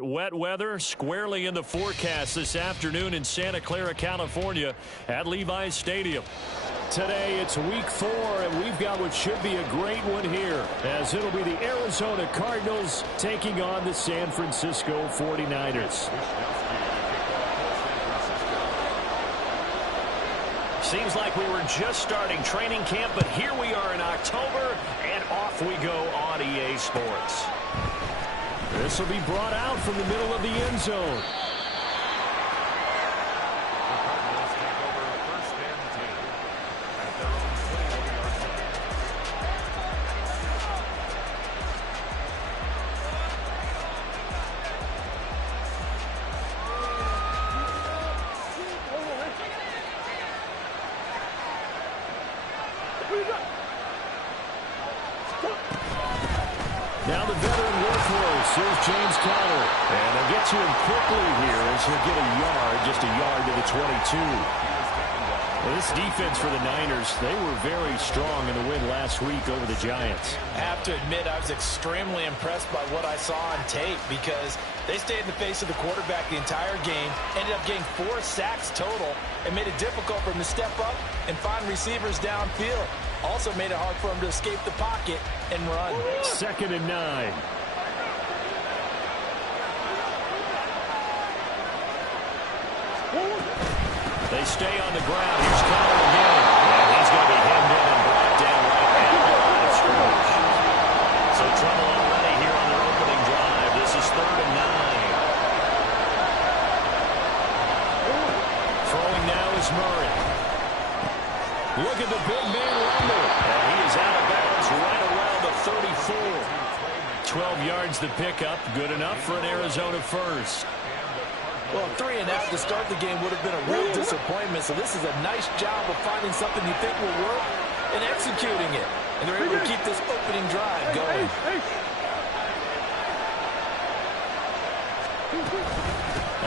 Wet weather squarely in the forecast this afternoon in Santa Clara, California at Levi's Stadium. Today it's week 4, and we've got what should be a great one here, as it'll be the Arizona Cardinals taking on the San Francisco 49ers. Seems like we were just starting training camp, but here we are in October, and off we go on EA Sports. This will be brought out from the middle of the end zone. Now the veteran workhorse, here's James Conner. And they'll get to him quickly here as he'll get a yard, just a yard to the 22. Well, this defense for the Niners, they were very strong in the win last week over the Giants. I have to admit, I was extremely impressed by what I saw on tape because they stayed in the face of the quarterback the entire game, ended up getting 4 sacks total, and made it difficult for him to step up and find receivers downfield. Also made it hard for him to escape the pocket and run. 2nd and 9. They stay on the ground. Here's Conner again. And he's going to be hemmed in and brought down right at the line of scrimmage. So trouble already here on their opening drive. This is 3rd and 9. Throwing now is Murray. Look at the big man rumble. And he is out of bounds right around the 34. 12 yards to pick up. Good enough for an Arizona first. Well, 3 and out to start the game would have been a real disappointment. So this is a nice job of finding something you think will work and executing it. And they're able to keep this opening drive going.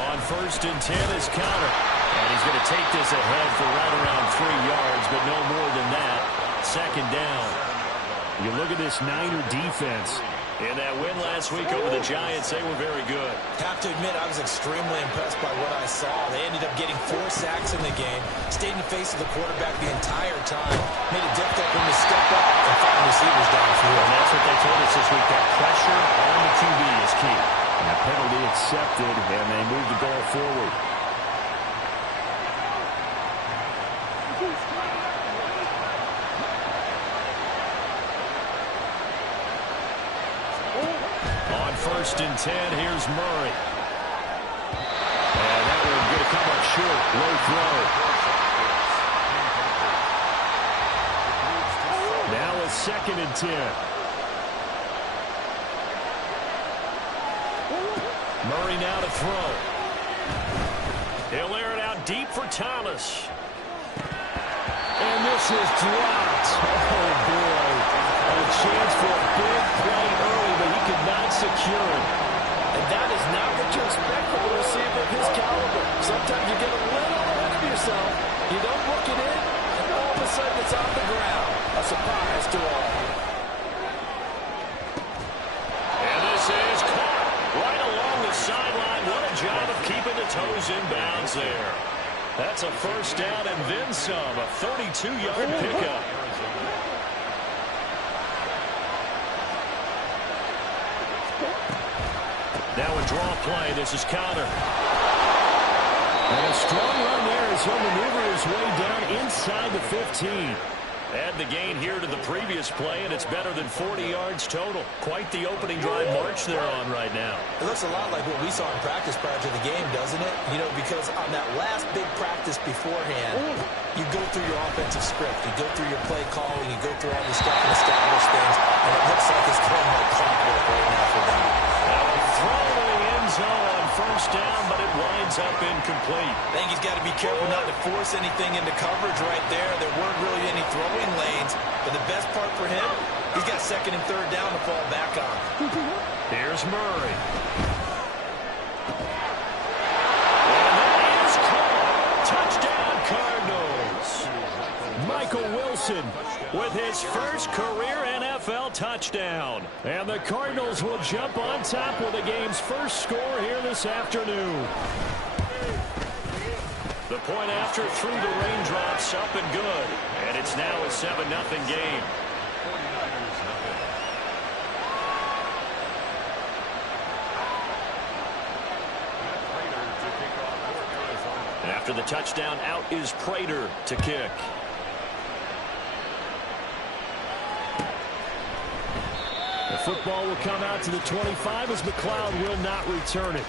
On 1st and 10 is Conner. And he's going to take this ahead for right around 3 yards, but no more than that. 2nd down. You look at this Niner defense. In that win last week over the Giants, they were very good. Have to admit, I was extremely impressed by what I saw. They ended up getting 4 sacks in the game, stayed in the face of the quarterback the entire time, made it difficult for him to step up and find receivers downfield. And that's what they told us this week, that pressure on the QB is key. And the penalty accepted, and they move the ball forward. On 1st and 10, here's Murray. And that one's going to come up short. Low throw. Now a 2nd and 10. Murray now to throw. He'll air it out deep for Thomas. And this is dropped. Oh, boy. A chance for a big play early, but he could not secure it. And that is not what you expect from a receiver of his caliber. Sometimes you get a little ahead of yourself. You don't look it in, and all of a sudden it's on the ground. A surprise to all. And this is caught right along the sideline. What a job of keeping the toes in bounds there. That's a 1st down and then some. A 32-yard pickup. Now a draw play. This is Conner. And a strong run there as he'll maneuver his way down inside the 15. Add the gain here to the previous play, and it's better than 40 yards total. Quite the opening drive march they're on right now. It looks a lot like what we saw in practice prior to the game, doesn't it? You know, because on that last big practice beforehand, you go through your offensive script, you go through your play calling, you go through all your stuff and establish things, and it looks like it's going like clockwork right now for them. Now a throw to the end zone on 1st down, but it winds up incomplete. I think he's got to be careful not to force anything into coverage right there. There weren't really any throwing lanes, but the best part for him, he's got 2nd and 3rd down to fall back on. Here's Murray. And that is caught. Touchdown, Cardinals. Michael Wilson Wilson with his first career NFL touchdown. And the Cardinals will jump on top with the game's first score here this afternoon. The point after through the raindrops, up and good. And it's now a 7-0 game. After the touchdown, out is Prater to kick. The football will come out to the 25 as McLeod will not return it.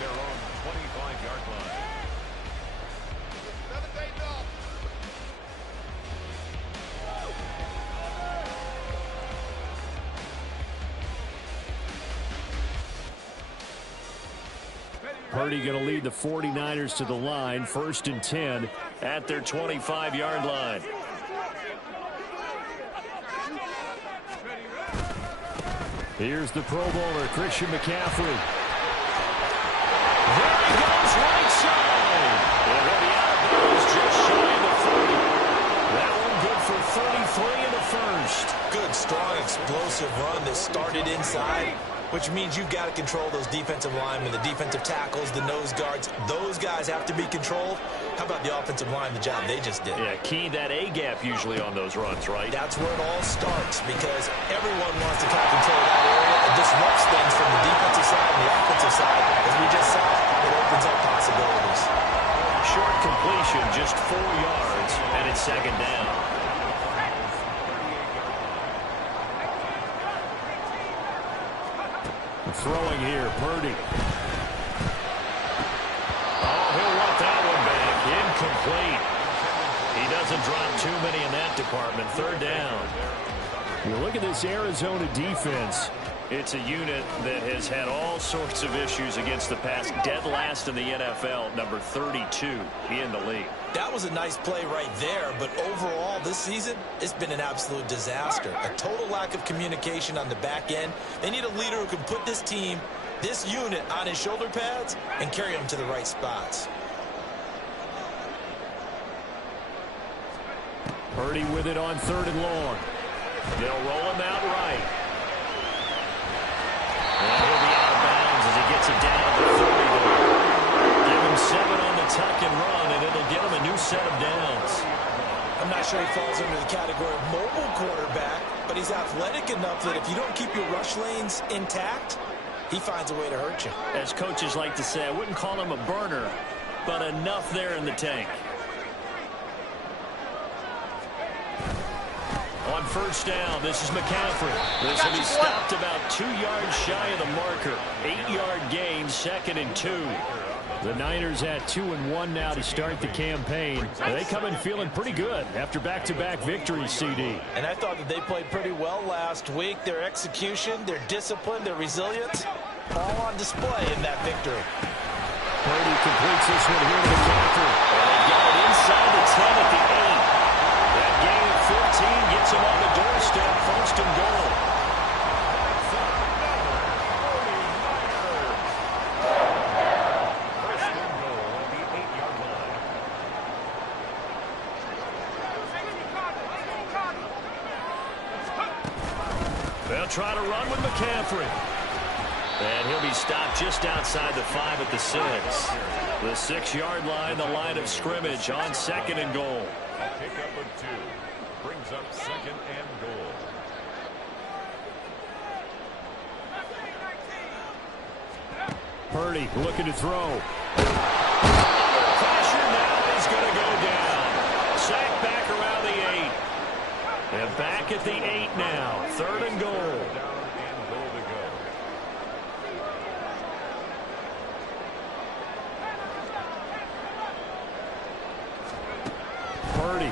Purdy going to lead the 49ers to the line, 1st and 10 at their 25-yard line. Here's the Pro Bowler, Christian McCaffrey. There he goes, right side. And he'll be out of bounds just shy of the 30. That one good for 33 in the first. Good, strong, explosive run that started inside, which means you've got to control those defensive linemen, the defensive tackles, the nose guards. Those guys have to be controlled. How about the offensive line, the job they just did? Yeah, key that A-gap usually on those runs, right? That's where it all starts, because everyone wants to kind of control that area and disrupts things from the defensive side and the offensive side. As we just saw, it opens up possibilities. Short completion, just 4 yards, and it's 2nd down. Throwing here, Purdy. Oh, he'll want that one back. Incomplete. He doesn't drop too many in that department. 3rd down. Well, look at this Arizona defense. It's a unit that has had all sorts of issues against the pass. Dead last in the NFL, number 32 in the league. That was a nice play right there, but overall this season, it's been an absolute disaster. A total lack of communication on the back end. They need a leader who can put this team, this unit, on his shoulder pads and carry them to the right spots. Purdy with it on 3rd and long. They'll roll him out right. And he'll be out of bounds as he gets it down to the 40 there. Give him 7 on the tuck and run, and it'll get him a new set of downs. I'm not sure he falls under the category of mobile quarterback, but he's athletic enough that if you don't keep your rush lanes intact, he finds a way to hurt you. As coaches like to say, I wouldn't call him a burner, but enough there in the tank. On 1st down, this is McCaffrey. This will be stopped about 2 yards shy of the marker. 8-yard gain, 2nd and 2. The Niners at 2-1 now to start the campaign. They come in feeling pretty good after back-to-back victories, CD. And I thought that they played pretty well last week. Their execution, their discipline, their resilience, all on display in that victory. Purdy completes this one here to McCaffrey. And they got it inside the 10 at the 8. That gain of 15 gets him on the doorstep, 1st and goal. They'll try to run with McCaffrey. And he'll be stopped just outside the 5 at the 6. The 6-yard line, the line of scrimmage on 2nd and goal. A pickup of 2 brings up 2nd and goal. Purdy looking to throw. Pressure now is going to go down. Sack back around the 8. And back at the 8 now. 3rd and goal. Purdy.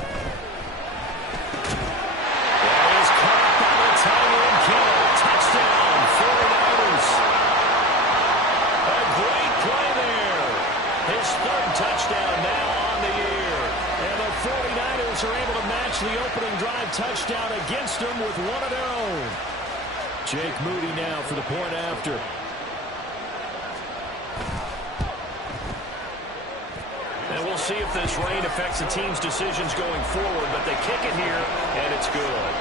That is caught by the Tyreek Hill. Touchdown, 49ers. A great play there. His 3rd touchdown now on the year. And the 49ers are able to match the opening drive touchdown against them with one of their own. Jake Moody now for the point after. And we'll see if this rain affects the team's decisions going forward, but they kick it here, and it's good.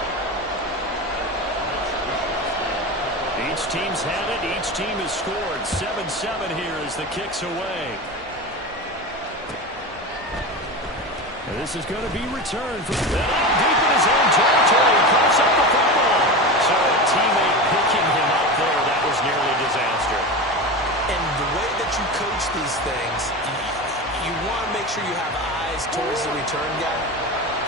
Each team's had it. Each team has scored. 7-7 here as the kick's away. And this is going to be returned from deep in his own territory. Comes up the football. So a teammate picking him up there, that was nearly a disaster. And the way that you coach these things, you want to make sure you have eyes towards the return guy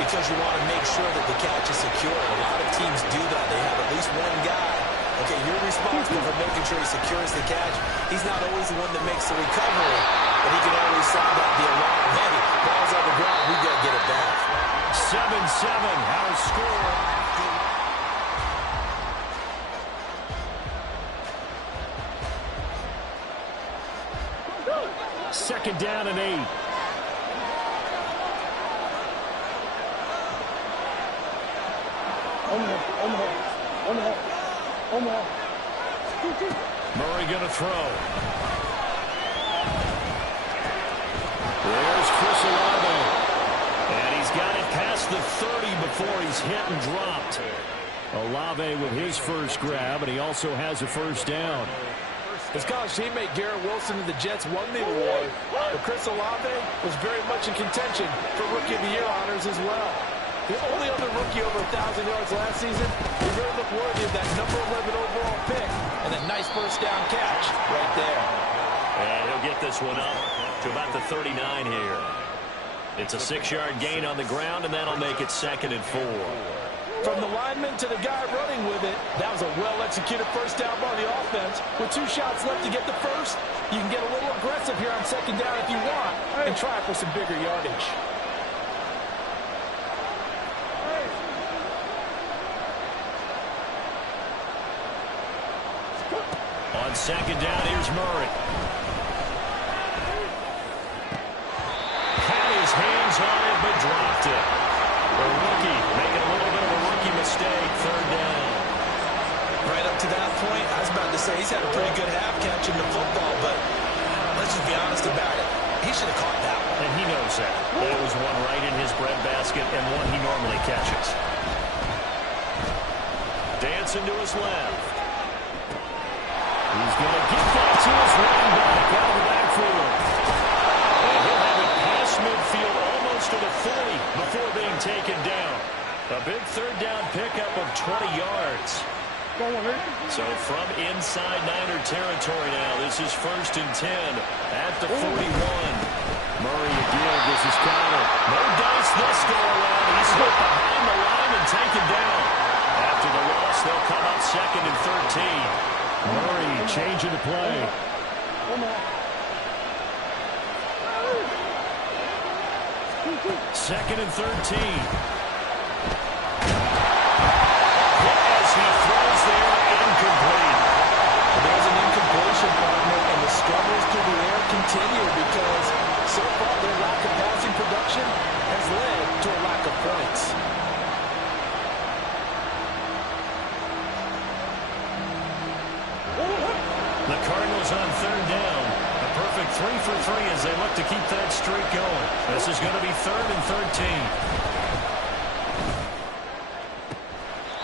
because you want to make sure that the catch is secure. A lot of teams do that. They have at least one guy. Okay, you're responsible for making sure he secures the catch. He's not always the one that makes the recovery, but he can always sound out the alarm. Hey, ball's on the ground. We got to get it back. 7-7, our score. Second down and 8. Murray going to throw. There's Chris Olave. And he's got it past the 30 before he's hit and dropped. Olave with his first grab, and he also has a first down. His college teammate Garrett Wilson of the Jets won the award, but Chris Olave was very much in contention for Rookie of the Year honors as well. The only other rookie over 1,000 yards last season, he really looked worthy of that number 11 overall pick and a nice first down catch right there. And he'll get this one up to about the 39 here. It's a 6-yard gain on the ground, and that'll make it 2nd and 4. From the lineman to the guy running with it, that was a well-executed first down by the offense. With 2 shots left to get the first, you can get a little aggressive here on 2nd down if you want and try for some bigger yardage. On 2nd down, here's Murray. Had his hands on it, but dropped it. The rookie making a little bit of a rookie mistake. 3rd down. Right up to that point, I was about to say he's had a pretty good half catching the football, but let's just be honest about it. He should have caught that one. And he knows that. There was one right in his breadbasket and one he normally catches. Dancing to his left. He's going to get that to his running back out of the backfield. And he'll have it past midfield almost to the 40 before being taken down. A big 3rd down pickup of 20 yards. So from inside Niner territory now, this is 1st and 10 at the 41. Murray again, this is Connor. No dice this go around. He's hit behind the line and taken down. After the loss, they'll come up 2nd and 13. Murray changing the play. Second and 13. As he throws there, incomplete. There's an incompletion, partner, and the struggles through the air continue because so far their lack of passing production has led to a lack of points. The Cardinals on 3rd down. A perfect 3 for 3 as they look to keep that streak going. This is going to be 3rd and 13.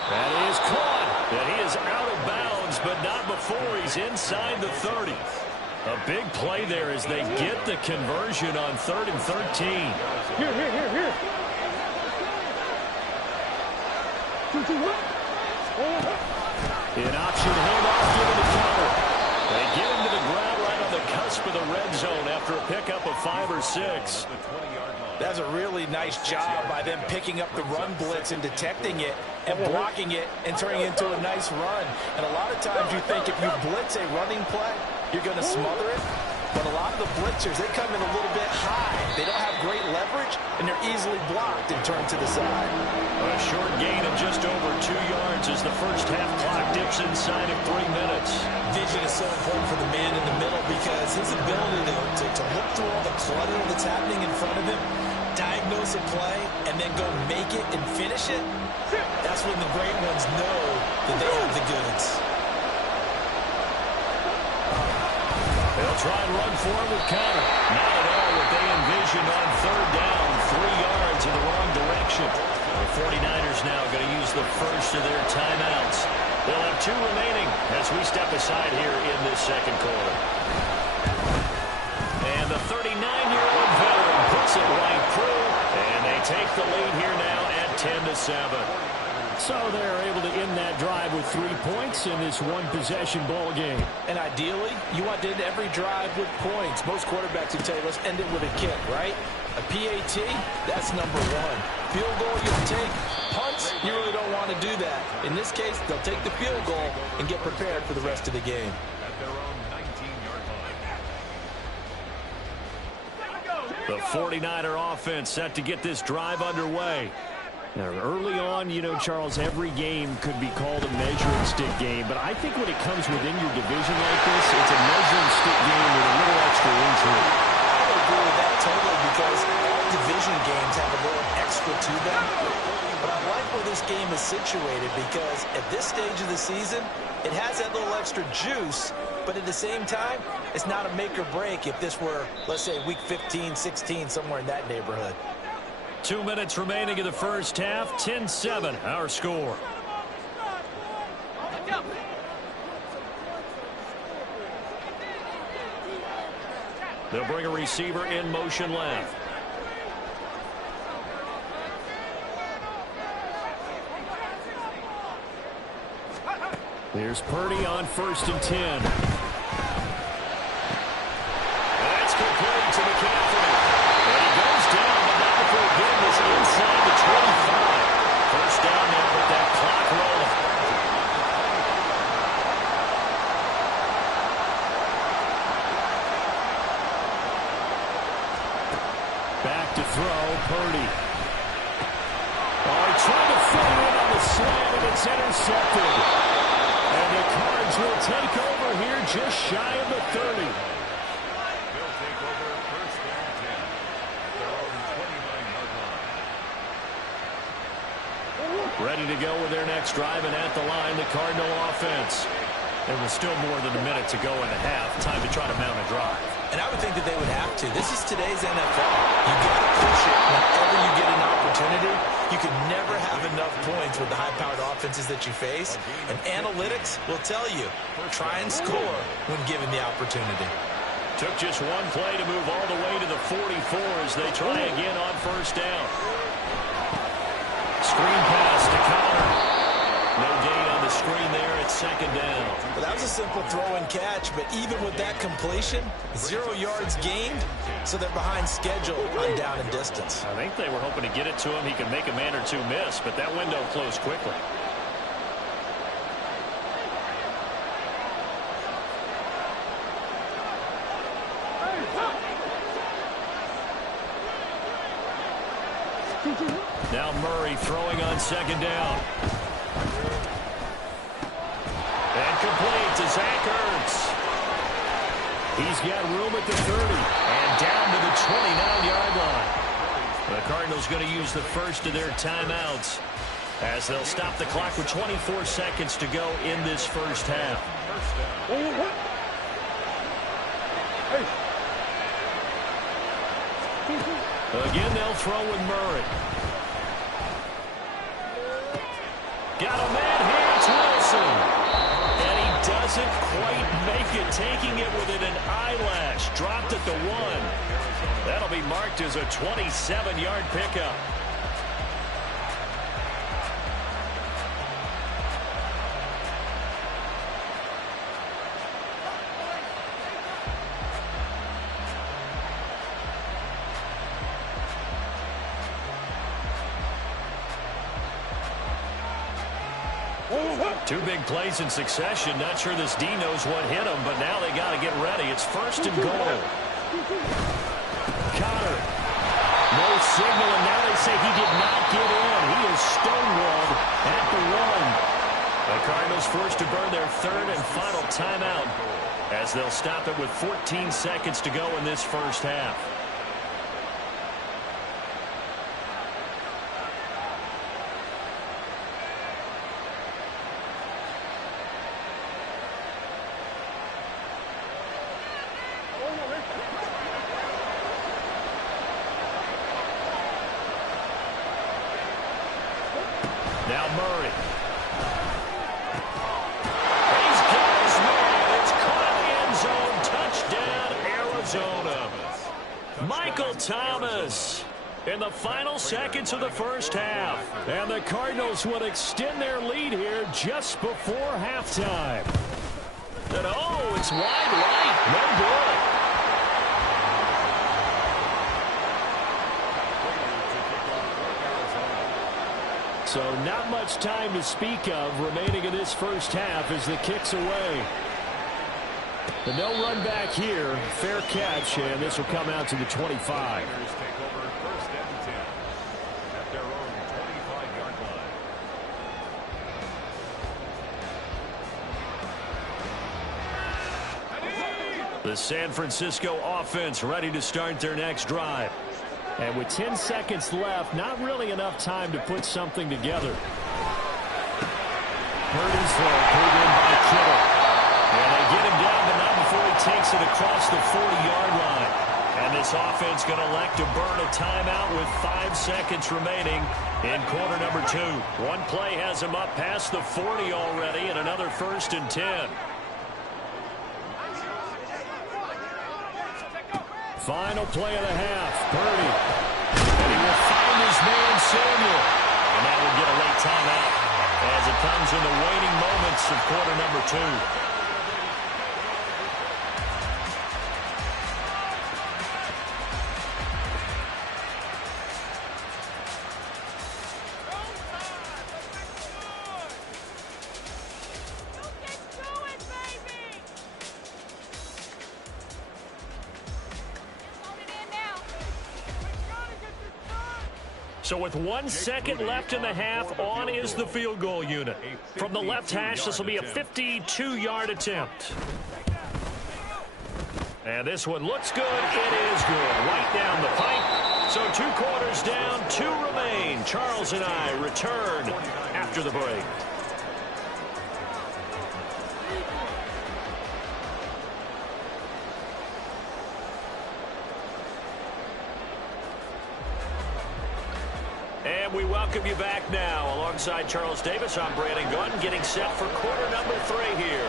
That is caught. And he is out of bounds, but not before he's inside the 30. A big play there as they get the conversion on 3rd and 13. Here. An option handoff given to Connor. They get him to the ground right on the cusp of the red zone after a pickup of 5 or 6. That's a really nice job by them picking up the run blitz and detecting it and blocking it and turning it into a nice run. And a lot of times you think if you blitz a running play, you're going to smother it. But a lot of the blitzers, they come in a little bit high. They don't have great leverage, and they're easily blocked and turned to the side. A short gain of just over 2 yards as the first half clock dips inside of 3 minutes. Vision is so important for the man in the middle because his ability to look through all the clutter that's happening in front of him, diagnose a play, and then go make it and finish it, that's when the great ones know that they have the goods. They'll They'll try and run for it with Connor. Not at all what they envisioned on third down. 3 yards in the wrong direction. The 49ers now going to use the first of their timeouts. They'll have 2 remaining as we step aside here in this second quarter. And the 39-year-old veteran puts it right through. And they take the lead here now at 10-7. So they're able to end that drive with 3 points in this one-possession ball game. And ideally, you want to end every drive with points. Most quarterbacks would tell you, let's end it with a kick, right? A PAT, that's number 1. Field goal, you'll take. Punts, you really don't want to do that. In this case, they'll take the field goal and get prepared for the rest of the game. At their own 19-yard line. The 49er offense set to get this drive underway. Now, early on, you know, Charles, every game could be called a measuring stick game, but I think when it comes within your division like this, it's a measuring stick game with a little extra intrigue. I would agree with that totally because all division games have a little extra to them. But I like where this game is situated because at this stage of the season, it has that little extra juice, but at the same time, it's not a make or break if this were, let's say, week 15, 16, somewhere in that neighborhood. 2 minutes remaining in the first half. 10-7, our score. They'll bring a receiver in motion left. Here's Purdy on 1st and 10. That's complete to McCaffrey. And he goes down, but not before getting this inside the 25. First down now with that clock rolling. Back to throw, Purdy. Oh, he tried to fit it in on the slant, and it's intercepted. And the Cards will take over here just shy of the 30. They'll take over 1st and 10. Their own 29-yard line. Ready to go with their next drive, and at the line, the Cardinal offense. And with still more than a minute to go in the half, time to try to mount a drive. And I would think that they would have to. This is today's NFL. You got to push it whenever you get an opportunity. You can never have enough points with the high-powered offenses that you face. And analytics will tell you, try and score when given the opportunity. Took just one play to move all the way to the 44 as they try again on first down. Screen pass to Connor. No gain on the screen there at 2nd down. Well, that was a simple throw and catch, but even with that completion, 0 yards gained, so they're behind schedule on down and distance. I think they were hoping to get it to him. He could make a man or two miss, but that window closed quickly. Now Murray throwing on 2nd down. And complete to Zach Ertz. He's got room at the 30 and down to the 29-yard line. The Cardinals going to use the first of their timeouts as they'll stop the clock with 24 seconds to go in this first half. Again, they'll throw with Murray. Got a man here, it's Wilson. And he doesn't quite make it, taking it within an eyelash. Dropped at the 1. That'll be marked as a 27-yard pickup. Two big plays in succession. Not sure this D knows what hit him, but now they got to get ready. It's 1st and goal. Connor. No signal, and now they say he did not get in. He is stonewalled at the 1. The Cardinals forced to burn their 3rd and final timeout as they'll stop it with 14 seconds to go in this first half. Murray. He's got his man. It's caught in the end zone. Touchdown, Arizona. Michael Thomas in the final seconds of the first half. And the Cardinals would extend their lead here just before halftime. And oh, it's wide right. No good. So not much time to speak of remaining in this first half as the kick's away. The no run back here, fair catch, and this will come out to the 25. The San Francisco offense ready to start their next drive. And with 10 seconds left, not really enough time to put something together. Purdy's throw pulled in by Kittle. And they get him down, but not before he takes it across the 40-yard line. And this offense going to elect to burn a timeout with 5 seconds remaining in quarter number 2. One play has him up past the 40 already, and another 1st and 10. Final play of the half, Purdy. And he will find his man, Samuel. And that will get a late timeout as it comes in the waning moments of quarter number 2. So with 1 second left in the half, on is the field goal unit. From the left hash, this will be a 52-yard attempt. And this one looks good. It is good. Right down the pipe. So 2 quarters down, 2 remain. Charles and I return after the break. And we welcome you back now. Alongside Charles Davis, I'm Brandon Gunn, getting set for quarter number 3 here.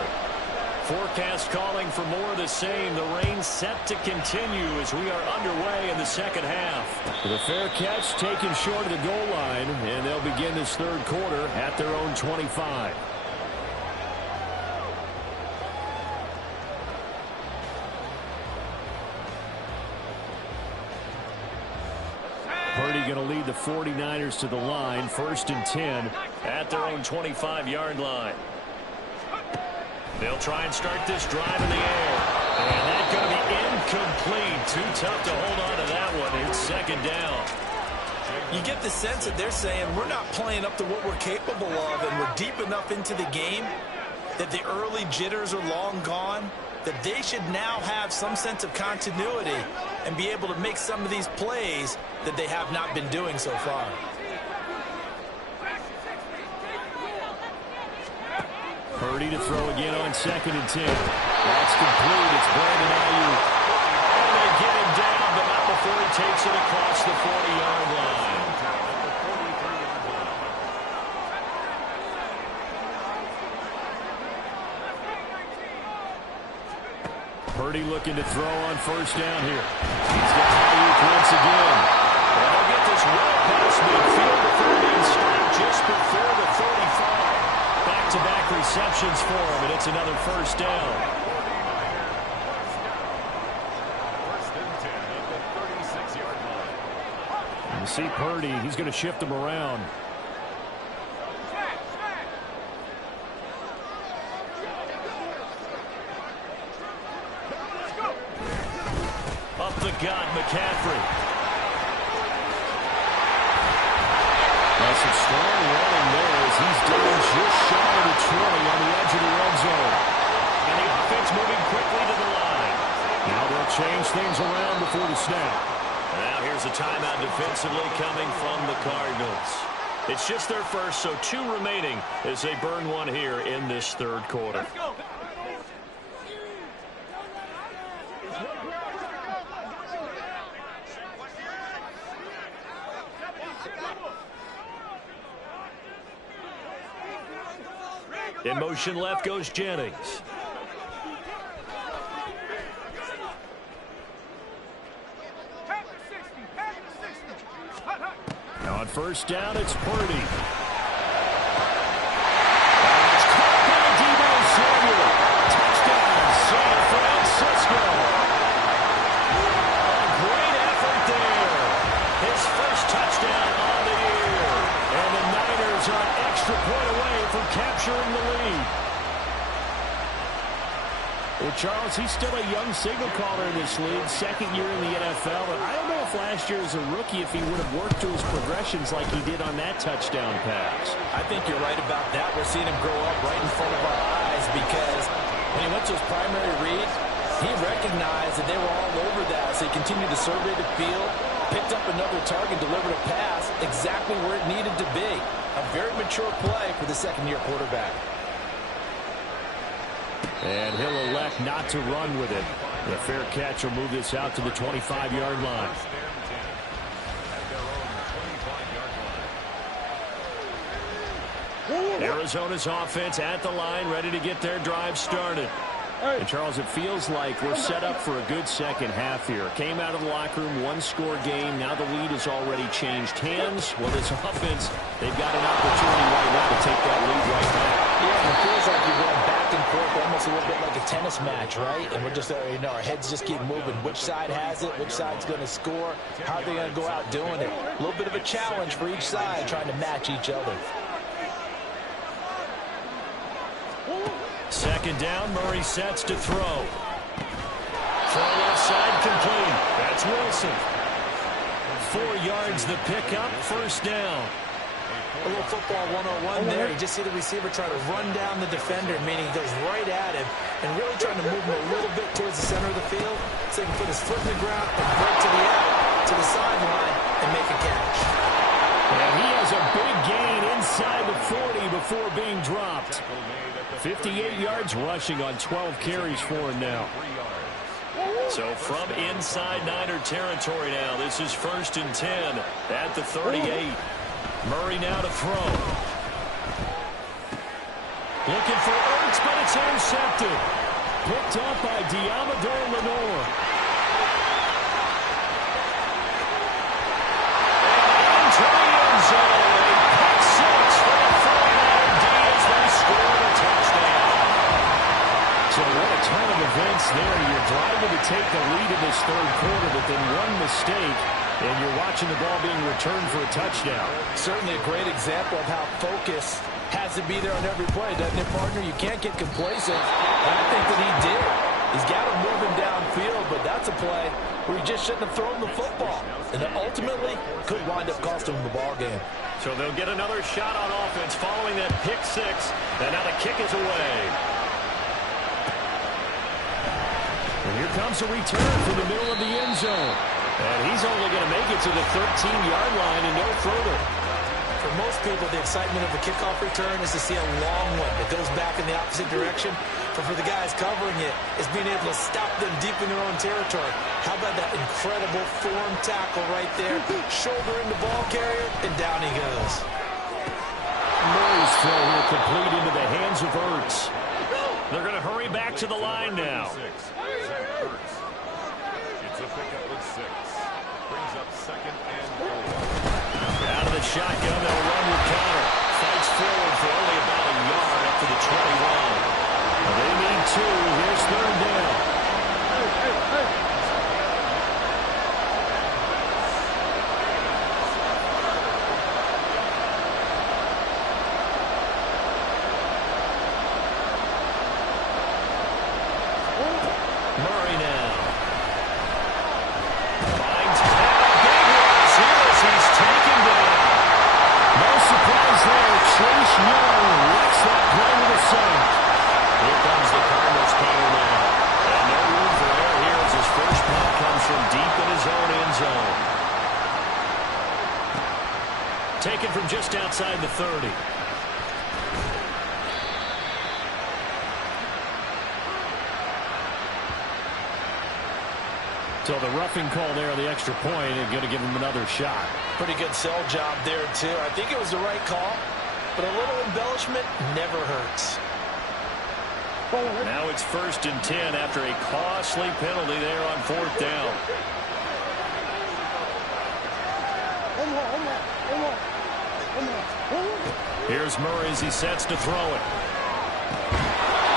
Forecast calling for more of the same. The rain set to continue as we are underway in the second half. The fair catch taken short of the goal line, and they'll begin this third quarter at their own 25. Purdy going to lead the 49ers to the line, 1st and 10 at their own 25-yard line. They'll try and start this drive in the air. And that's going to be incomplete. Too tough to hold on to that one. It's 2nd down. You get the sense that they're saying we're not playing up to what we're capable of, and we're deep enough into the game that the early jitters are long gone, that they should now have some sense of continuity and be able to make some of these plays that they have not been doing so far. Purdy to throw again on 2nd and 10. That's complete. It's Brandon Ayuk. And they get him down, but not before he takes it across the 40-yard line. Purdy looking to throw on 1st down here. He's got Ayuk once again. And they'll get this well past midfield before being stopped just before the 35. Back-to-back receptions for him, and it's another 1st down. 1st and 10 at the 36-yard line. You see Purdy, he's going to shift them around. Up the gut, McCaffrey. That's some strong running there as he's down just shy of the 20 on the edge of the red zone. And the offense moving quickly to the line. Now they'll change things around before the snap. Now here's a timeout defensively coming from the Cardinals. It's just their first, so 2 remaining as they burn one here in this third quarter. Let's go. In motion left goes Jennings. On first down, it's Purdy. And it's caught by Deebo Samuel. Touchdown, San Francisco. A great effort there. His first touchdown on the year. And the Niners are an extra point away from capturing the lead. Well, Charles, he's still a young signal caller in this league, second year in the NFL. But I don't know if last year as a rookie, if he would have worked through his progressions like he did on that touchdown pass. I think you're right about that. We're seeing him grow up right in front of our eyes because when he went to his primary read, he recognized that they were all over that. So he continued to survey the field, picked up another target, delivered a pass exactly where it needed to be. A very mature play for the second-year quarterback. And he'll elect not to run with it. The fair catch will move this out to the 25-yard line. Arizona's offense at the line, ready to get their drive started. And Charles, it feels like we're set up for a good second half here. Came out of the locker room, one-score game. Now the lead has already changed hands. Well, this offense, they've got an opportunity right now to take that lead right back. Yeah, it feels like you're going back and forth, almost a little bit like a tennis match, right? And we're just, our heads just keep moving. Which side has it? Which side's going to score? How are they going to go out doing it? A little bit of a challenge for each side, trying to match each other. Second down, Murray sets to throw. Throw left side complete. That's Wilson. 4 yards the pickup, first down. A little football 101 there. You just see the receiver try to run down the defender, meaning he goes right at him and really trying to move him a little bit towards the center of the field so he can put his foot in the ground and break to the out, to the sideline, and make a catch. And he has a big gain inside the 40 before being dropped. 58 yards rushing on 12 carries for him now. So from inside Niner territory now, this is 1st and 10 at the 38. Murray now to throw. Looking for Ertz, but it's intercepted. Picked up by Diamador Lenore. And into the end zone. A pick six for the 49er D as they score a touchdown. So what a turn of events there. You're driving to take the lead in this third quarter, but then one mistake, and you're watching the ball being returned for a touchdown. Certainly a great example of how focus has to be there on every play, doesn't it, partner? You can't get complacent, and I think that he did. He's got to move him downfield, but that's a play where he just shouldn't have thrown the football, and it ultimately could wind up costing him the ball game. So they'll get another shot on offense following that pick six, and now the kick is away. And here comes a return from the middle of the end zone. And he's only going to make it to the 13-yard line and no further. For most people, the excitement of a kickoff return is to see a long one that goes back in the opposite direction. But for the guys covering it, is being able to stop them deep in their own territory. How about that incredible form tackle right there? Shoulder in the ball carrier, and down he goes. Murray's throw here complete into the hands of Ertz. They're going to hurry back to the line now. It's a pickup with 6. Brings up 2nd and 4. Out of the shotgun, they'll run with Connor. Fights forward for only about a yard up to the 21. They need 2. Here's 3rd down. Murray now. Finds Big here as he's taken down. No surprise there. Chase Young lets that play with a sack. Here comes the Cardinals counter now. And no room for error here as his first punt comes from deep in his own end zone. Taken from just outside the 30. So the roughing call there on the extra point and going to give him another shot. Pretty good sell job there, too. I think it was the right call, but a little embellishment never hurts. Now it's 1st and 10 after a costly penalty there on 4th down. Here's Murray as he sets to throw it.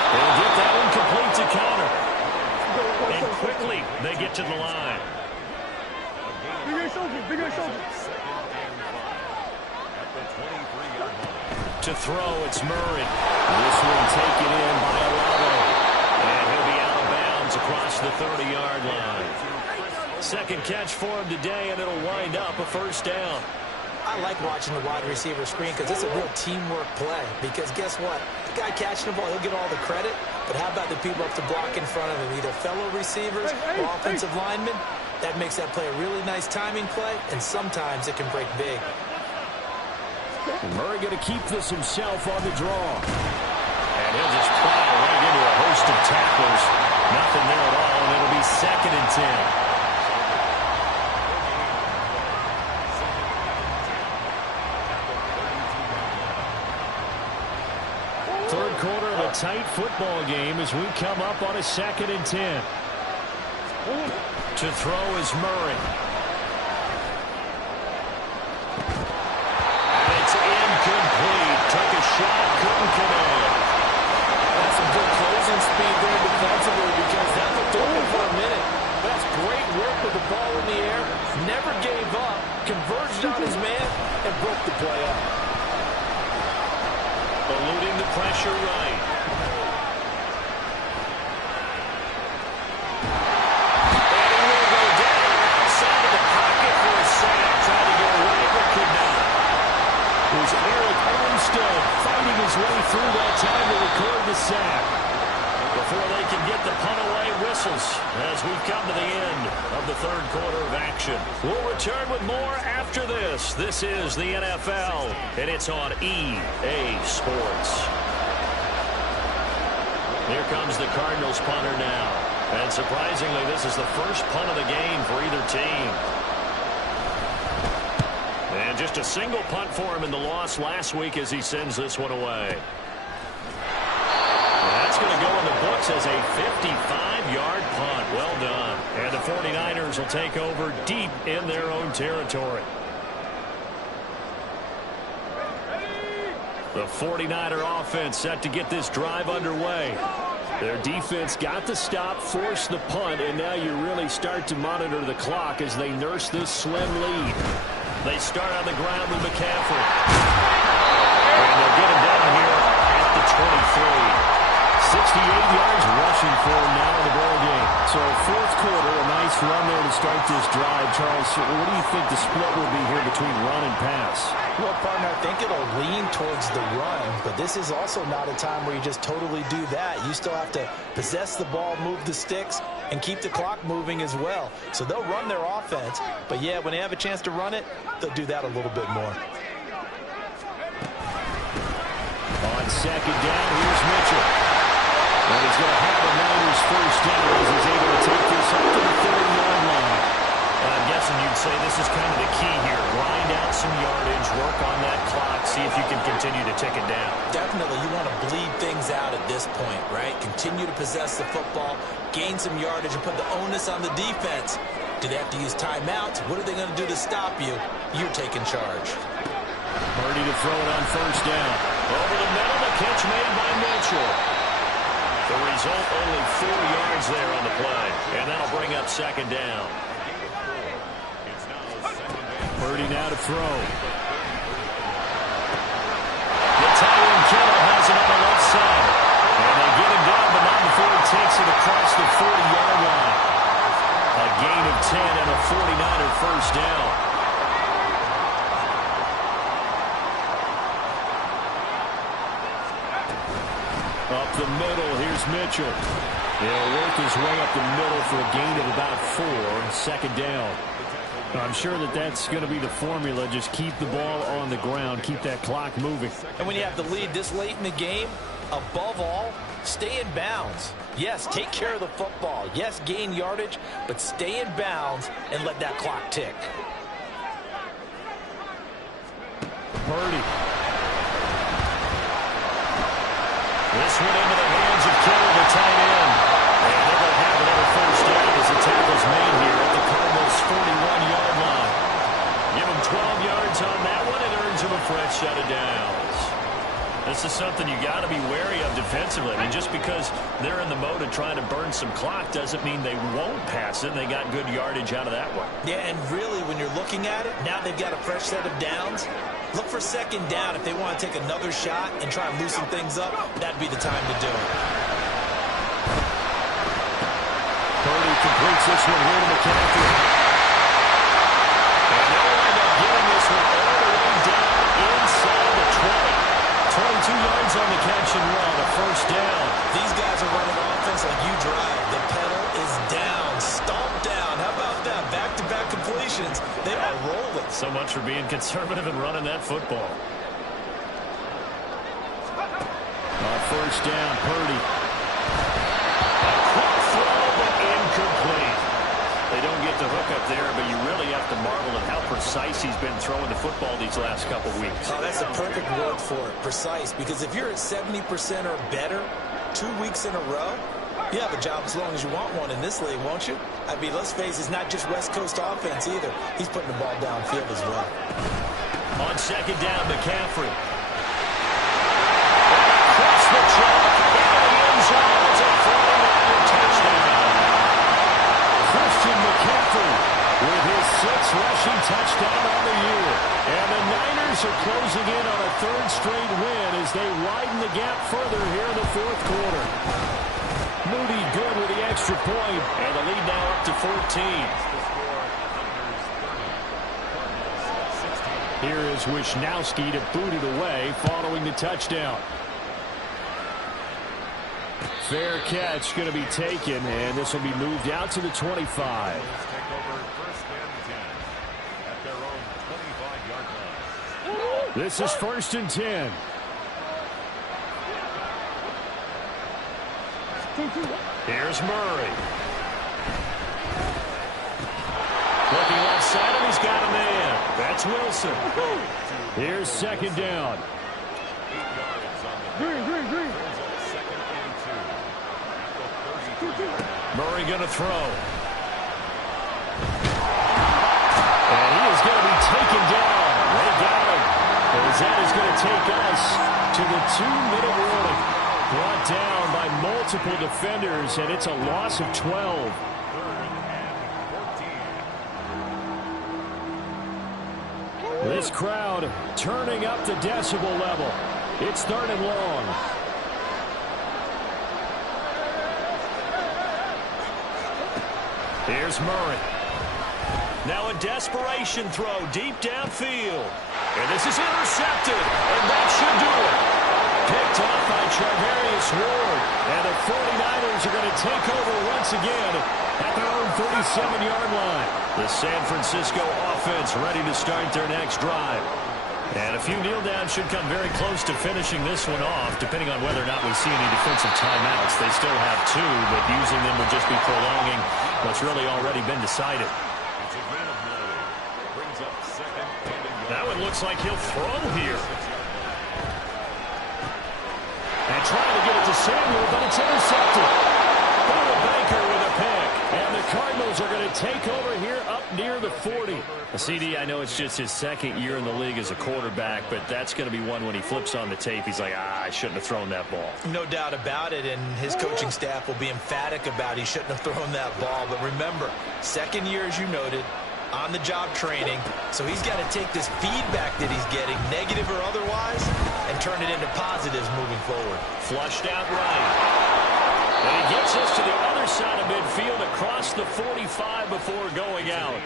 They'll get that one complete to counter. And quickly they get to the line. To throw, it's Murray. This one taken in by Alavo. And he'll be out of bounds across the 30-yard line. Second catch for him today, and it'll wind up a 1st down. I like watching the wide receiver screen because it's a real teamwork play. Because guess what? The guy catching the ball, he'll get all the credit. But how about the people up to block in front of him? Either fellow receivers or offensive linemen. That makes that play a really nice timing play, and sometimes it can break big. Murray going to keep this himself on the draw. And he'll just plow right into a host of tacklers. Nothing there at all, and it'll be 2nd and 10. Third quarter of a tight football game as we come up on a 2nd and 10. To throw is Murray. And it's incomplete. Took a shot, couldn't connect. That's some good closing speed there defensively because that looked open for a minute. That's great work with the ball in the air. Never gave up. Converged on his man and broke the play up. Eluding the pressure right. And he will go down outside of the pocket for a sack. Tried to get away but could not. It was Eric Armstead fighting his way through that time to record the sack. Before they can get the punt away, whistles as we've come to the end of the third quarter of action. We'll return with more after this. This is the NFL, and it's on EA Sports. Here comes the Cardinals punter now. And surprisingly, this is the first punt of the game for either team. And just a single punt for him in the loss last week as he sends this one away. That's going to go in the books as a 55-yard punt. Well done. And the 49ers will take over deep in their own territory. The 49er offense set to get this drive underway. Their defense got the stop, forced the punt, and now you really start to monitor the clock as they nurse this slim lead. They start on the ground with McCaffrey. And they'll get him down here at the 23. 68 yards rushing for him now in the ball game. So fourth quarter, a nice run there to start this drive. Charles, what do you think the split will be here between run and pass? Well, partner, I think it'll lean towards the run, but this is also not a time where you just totally do that. You still have to possess the ball, move the sticks, and keep the clock moving as well. So they'll run their offense, but yeah, when they have a chance to run it, they'll do that a little bit more. On second down, here's Mitchell. And he's going to have the Niners first down as he's able to take this up to the 30-yard line. And I'm guessing you'd say this is kind of the key here. Grind out some yardage, work on that clock, see if you can continue to tick it down. Definitely, you want to bleed things out at this point, right? Continue to possess the football, gain some yardage, and put the onus on the defense. Do they have to use timeouts? What are they going to do to stop you? You're taking charge. Purdy to throw it on first down. Over the middle, the catch made by Mitchell. The result, only 4 yards there on the play. And that'll bring up second down. Purdy now to throw. The tight end Kittle has it on the left side. And they get him down, but not before he takes it across the 40-yard line. A gain of 10 and a 49er first down. Up the middle, here's Mitchell. He'll work his way up the middle for a gain of about 4. Second down. I'm sure that's going to be the formula. Just keep the ball on the ground, keep that clock moving. And when you have the lead this late in the game, above all, stay in bounds. Yes, take care of the football. Yes, gain yardage, but stay in bounds and let that clock tick. Purdy. This one into the hands of Kittle. this is something you got to be wary of defensively. I mean, just because they're in the mode of trying to burn some clock doesn't mean they won't pass it. They got good yardage out of that one. Yeah, and really, when you're looking at it, now they've got a fresh set of downs. Look for second down if they want to take another shot and try and loosen things up. That'd be the time to do it. Purdy completes this one here to McCaffrey. And they'll end up getting this one all the way down inside the 20. 22 yards on the catch and run, a first down. These guys are running offense like you drive. The pedal is down, stomped down. How about that? Back-to-back completions. They are rolling. So much for being conservative and running that football. On first down, Purdy. A quick throw, but incomplete. They don't get the hook up there, but you really have to marvel at how precise he's been throwing the football these last couple weeks. Oh, that's a perfect word for it, precise. Because if you're at 70% or better 2 weeks in a row, you have a job as long as you want one in this league, won't you? I mean, let's face it, it's not just West Coast offense either. He's putting the ball downfield as well. On second down, McCaffrey. Across the chalk, into the end zone. It's a 49-yard touchdown. Christian McCaffrey with his 6th rushing touchdown on the year. And the Niners are closing in on a 3rd straight win as they widen the gap further here in the 4th quarter. Moody good with the extra point, and the lead now up to 14. Here is Wisnowski to boot it away following the touchdown. Fair catch going to be taken, and this will be moved out to the 25. This is 1st and 10. Here's Murray. Looking left side, and he's got a man. That's Wilson. Here's 2nd down. Murray going to throw. And he is going to be taken down. They got him. As that is going to take us to the 2-minute warning. Brought down by multiple defenders, and it's a loss of 12. This crowd turning up the decibel level. It's 3rd and long. Here's Murray. Now a desperation throw deep downfield. And this is intercepted, and that should do it. Picked off by Charvarius Ward. And the 49ers are going to take over once again at their own 37-yard line. The San Francisco offense ready to start their next drive. And a few kneel downs should come very close to finishing this one off, depending on whether or not we see any defensive timeouts. They still have 2, but using them would just be prolonging what's really already been decided. That one looks like he'll throw here. And trying to get it to Samuel, but it's intercepted. Buda Baker with a pick. And the Cardinals are going to take over here up near the 40. CD, I know it's just his 2nd year in the league as a quarterback, but that's going to be one when he flips on the tape. He's like, I shouldn't have thrown that ball. No doubt about it, and his coaching staff will be emphatic about he shouldn't have thrown that ball. But remember, 2nd year, as you noted, on-the-job training, so he's got to take this feedback that he's getting, negative or otherwise, and turn it into positives moving forward. Flushed out right. And he gets us to the other side of midfield across the 45 before going out.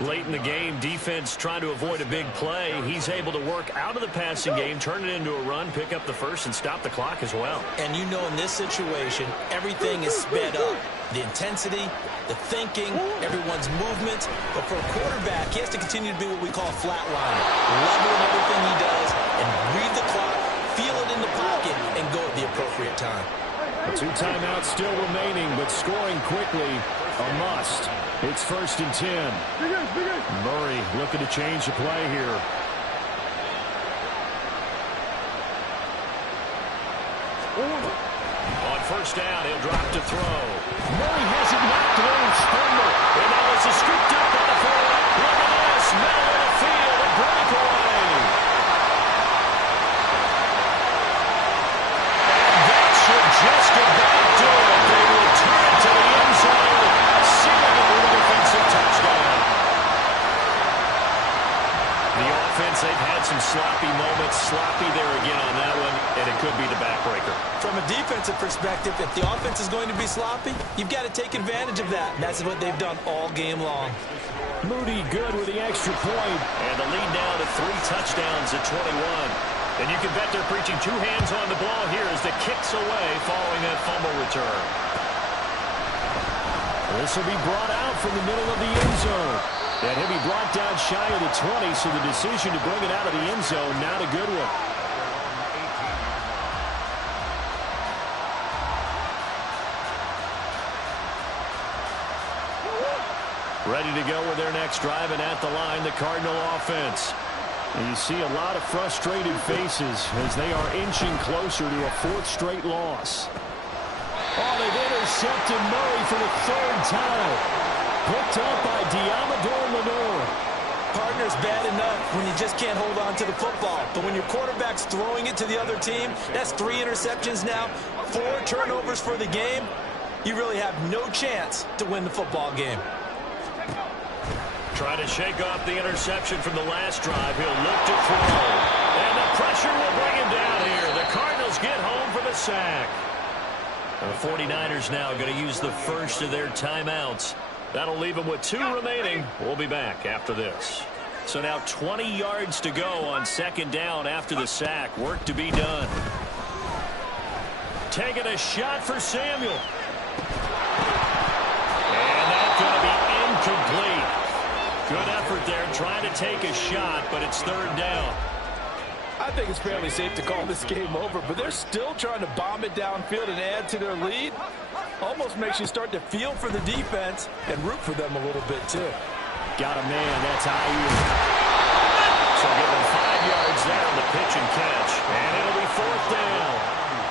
Late in the game, defense trying to avoid a big play. He's able to work out of the passing game, turn it into a run, pick up the first, and stop the clock as well. And you know in this situation, everything is sped up. The intensity, the thinking, everyone's movement. But for a quarterback, he has to continue to be what we call a flatliner. Level in everything he does and read the clock, feel it in the pocket, and go at the appropriate time. 2 timeouts still remaining, but scoring quickly a must. It's 1st and 10. Murray looking to change the play here. On first down, he'll drop to throw. Murray has it knocked loose. Fumble. And now it's a scooped up on the 4. Look at this. Middle of the field. A breakaway. perspective, if the offense is going to be sloppy, you've got to take advantage of that. And that's what they've done all game long. Moody good with the extra point. And the lead now to 3 touchdowns at 21. And you can bet they're preaching 2 hands on the ball here as the kick's away following that fumble return. This will be brought out from the middle of the end zone. And he'll be brought down shy of the 20, so the decision to bring it out of the end zone, not a good one. Ready to go with their next drive, and at the line, the Cardinal offense. And you see a lot of frustrated faces as they are inching closer to a 4th straight loss. Oh, they've intercepted Murray for the 3rd time. Picked up by Diamador Lenore. Partner's bad enough when you just can't hold on to the football. But when your quarterback's throwing it to the other team, that's 3 interceptions now, 4 turnovers for the game. You really have no chance to win the football game. Try to shake off the interception from the last drive. He'll look to throw. And the pressure will bring him down here. The Cardinals get home for the sack. The 49ers now going to use the first of their timeouts. That'll leave them with 2 remaining. We'll be back after this. So now 20 yards to go on 2nd down after the sack. Work to be done. Taking a shot for Samuel. And that's going to be incomplete. Good effort there, trying to take a shot, but it's 3rd down. I think it's fairly safe to call this game over, but they're still trying to bomb it downfield and add to their lead. Almost makes you start to feel for the defense and root for them a little bit, too. Got a man, that's Ayuk. So give them 5 yards there on the pitch and catch, and it'll be 4th down.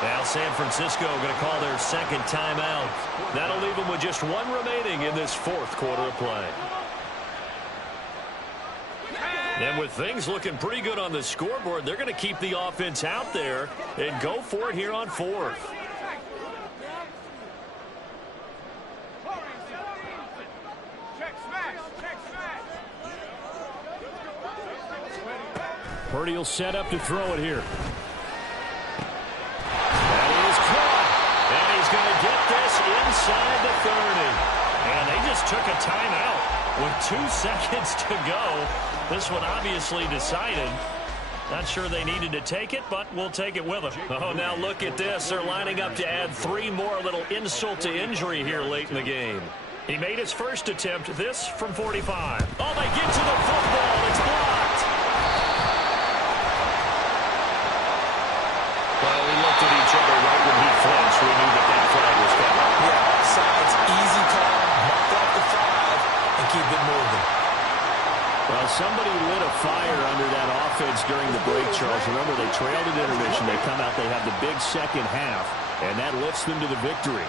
Now San Francisco going to call their 2nd timeout. That'll leave them with just 1 remaining in this 4th quarter of play. And with things looking pretty good on the scoreboard, they're going to keep the offense out there and go for it here on 4th. Purdy will set up to throw it here. That is caught. And he's going to get this inside the 30. And they just took a timeout with 2 seconds to go. This one obviously decided. Not sure they needed to take it, but we'll take it with them. Oh, now look at this. They're lining up to add 3 more, a little insult to injury here late in the game. He made his first attempt, this from 45. Oh, they get to the football. It's blocked. Well, we looked at each other right when he flinched. We knew that flag was coming. Yeah, sides, easy call, mark off the 5, and keep it moving. Well, somebody lit a fire under that offense during the break, Charles. Remember, they trailed at intermission. They come out, they have the big second half, and that lifts them to the victory.